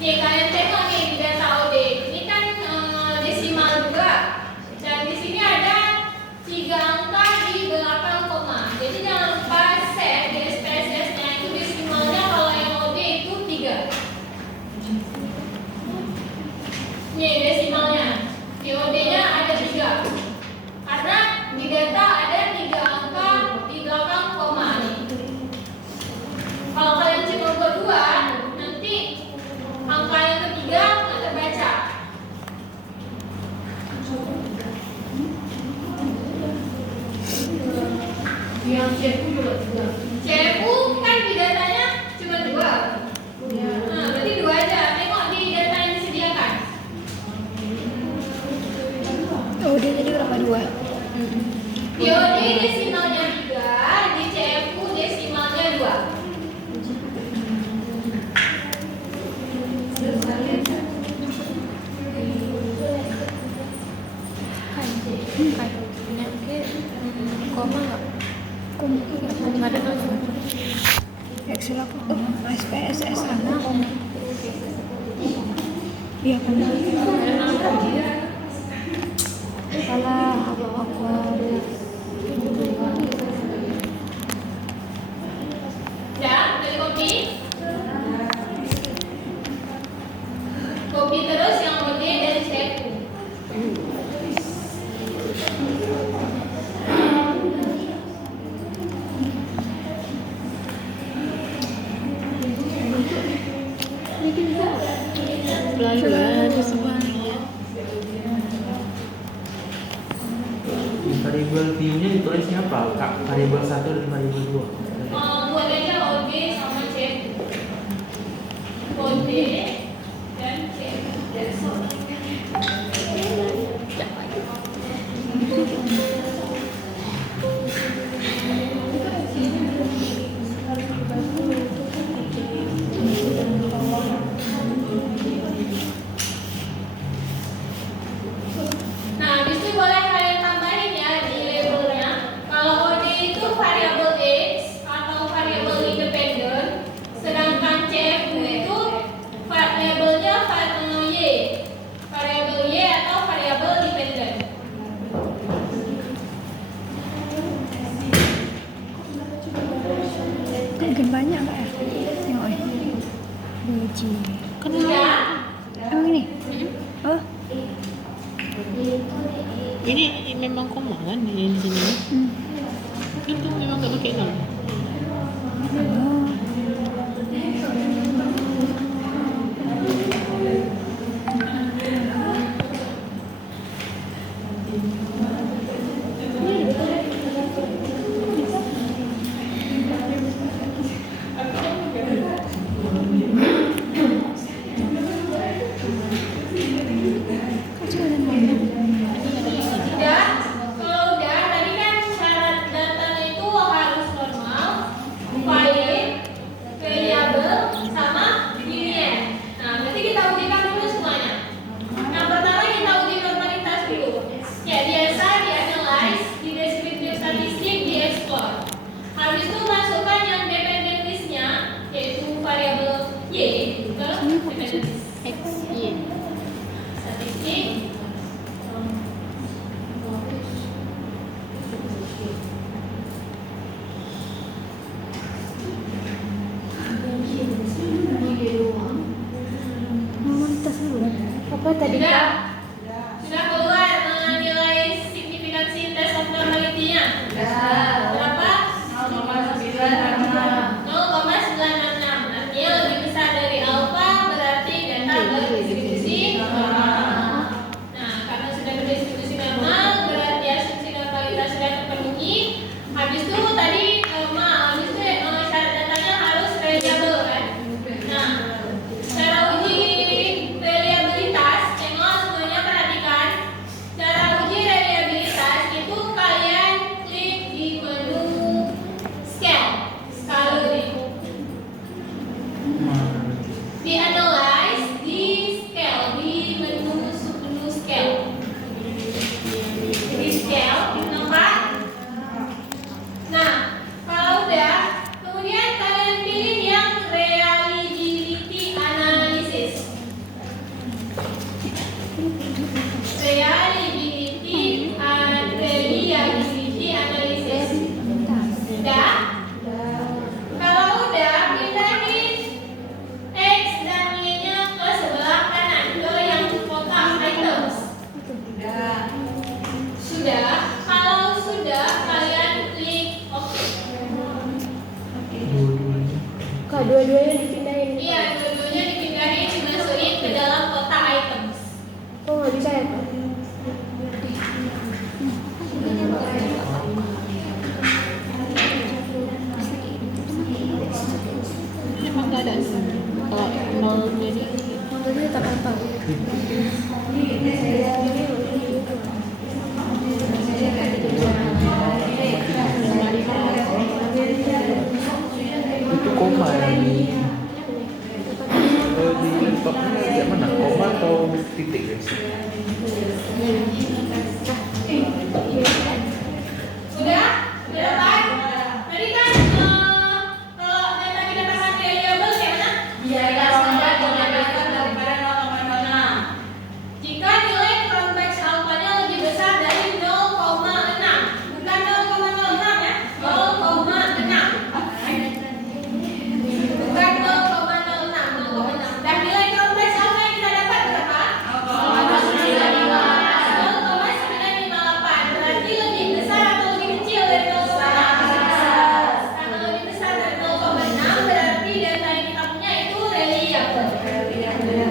Nih kalian tengok nih di data OD. Ini kan desimal juga. Dan di sini ada 3 angka di belakang koma. Jadi jangan lupa set di SPSS-nya itu desimalnya kalau yang OD itu 3. Nih desimalnya. Di OD-nya ada 3. Karena di data ada 3 angka di belakang koma nih. Kalau kalian cuma buat 2, nanti angka yang ketiga nggak terbaca. Yang CFU juga 3. CFU kan di datanya cuma 2. Nah, berarti 2 aja. Tengok di data yang disediakan. Oh, dia tadi berapa 2? Di OD desimalnya 3, di CFU desimalnya 2. Koma nggak? Koma nggak ada langsung. Excel apa? SPSS ada koma. Iya kan? Salah apa? Ya, dari kopi. Kopi terus yang OD dari CFU. Pelan-pelan semuanya. Variabel view-nya ditulisnya apa? Kak, variabel 1 dan variabel 2. Buat aja OD sama CFU. OD dan CFU. Nah, habis itu boleh kalian tambahin ya di labelnya. Kalau OD itu variabel X atau variabel independen, sedangkan CFU itu labelnya Y. Variabel Y atau variabel dependen. Mungkin banyak nggak ya? Tengok ya. Biji. Ya. Emang ini? Oh. Ini memang koma kan di sini? Itu memang nggak pakai nol. Oh. Udah, kalau udah tadi kan syarat datanya itu harus normal, valid, variabel, sama linear. Nah, berarti kita ujikan dulu semuanya. Yang pertama kita uji normalitas dulu. Ya, biasa di analyze, di descriptive statistik, di explore. Habis itu masukkan yang dependent list-nya, yaitu variabel Y ke dependent list. X, Y. Statistik. Normalitas dulu. Apa tadi? Sudah keluar nilai signifikansi tes of normality-nya? Berapa? 0,966. Artinya lebih besar dari alfa, berarti data berdistribusi normal. Nah, karena sudah berdistribusi normal, berarti asumsi normalitas sudah terpenuhi. Habis itu tadi habis itu syarat datanya harus variabel kan? Nah, cara uji reliabilitas, tengok semuanya Kak, dua-duanya dipindahin. Iya, dua-duanya dipindahin, dimasukin ke dalam kotak items. Kok nggak bisa ya, Kak? Emang nggak ada kalau nol jadi Jadi tak apa. Itu koma ini. Kalau di laptopnya kayak mana? Koma atau titik guys? Udah dapat? Tadi kan kalau data dikatakan variable kayak mana? Jika nilai convex alfanya lebih besar dari 0,6, bukan 0,06 ya, 0,6. Bukan 0,06, 0,6. Dan nilai convex alfa yang kita dapat berapa? 0,958. Berarti lebih besar atau lebih kecil dari 0,6? Karena lebih besar dari 0,6 berarti data yang kita punya itu reliable.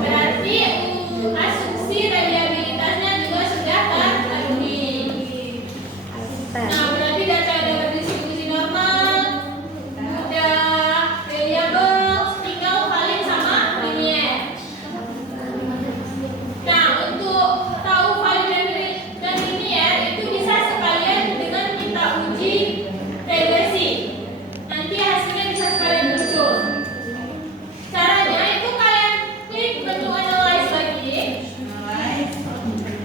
Berarti asumsi reliabilitasnya juga sudah terpenuhi. Nah, berarti data udah berdistribusi normal, udah reliable, tinggal valid sama linear. Nah, untuk tahu valid dan linear itu bisa sekalian dengan kita uji regresi. Nanti hasilnya bisa sekalian muncul. Caranya itu kalian klik menu analyze lagi,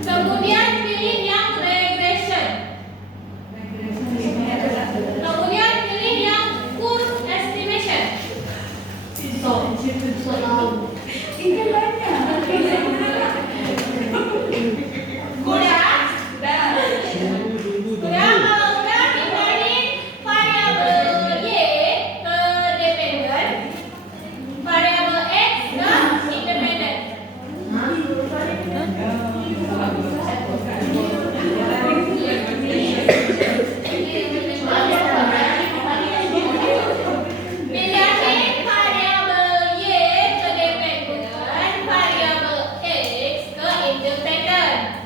kemudian pilih yang regression, kemudian pilih yang curve estimation. Udah? Udah, kalau udah pindahin variabel Y ke dependent, variabel X ke independent. Pindahin variabel Y ke dependent, variabel X ke independent.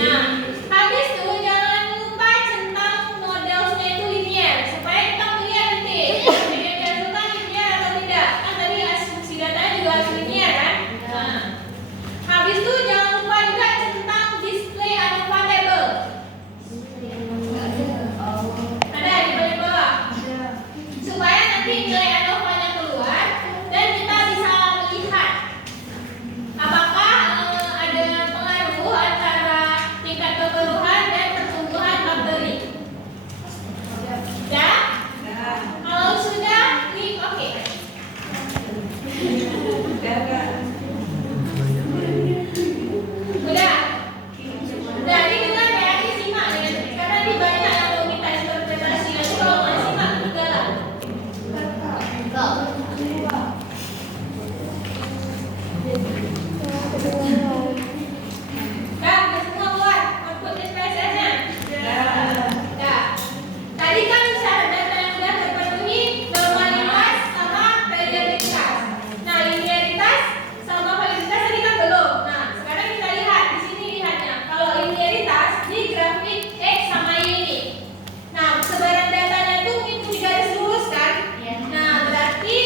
Nah, habis itu jangan lupa centang modelsnya itu linear supaya kita melihat nanti yang dihasilkan linear atau tidak. Kan tadi asumsi datanya juga harus linear kan? Nah, habis itu jangan lupa juga centang display ANOVA table. Ada di paling bawah. Supaya nanti nilai ANOVA-nya keluar dan kita bisa melihat apakah ada pengaruh antara tingkat kekeruhan dan pertumbuhan bakteri. Ya? Kalau sudah, klik OK. Udah? Udah, ini dengar ya, ini simak ya. Karena ini banyak yang mau minta interpretasi. Nanti kalau nggak simak, udah lah. Udah semua keluar output SPSS-nya? Udah. Tadi kan syarat data yang sudah terpenuhi normalitas sama variabilitas. Nah, linearitas sama validitas tadi kan belum. Nah, sekarang kita lihat di sini lihatnya. Kalau linearitas di grafik X sama Y ini. Nah, sebaran datanya tuh mengikuti garis lurus kan? Nah, berarti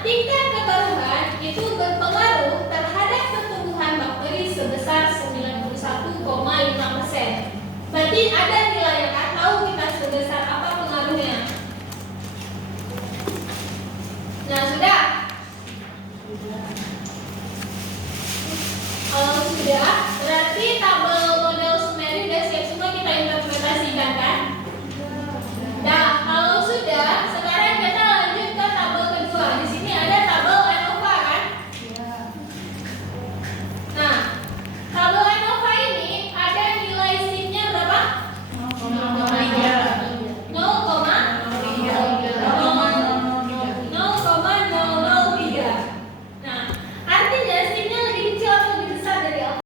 tingkat kekeruhan itu berpengaruh terhadap pertumbuhan bakteri sebesar 91,5%. Berarti ada nilai yang tahu kita sebesar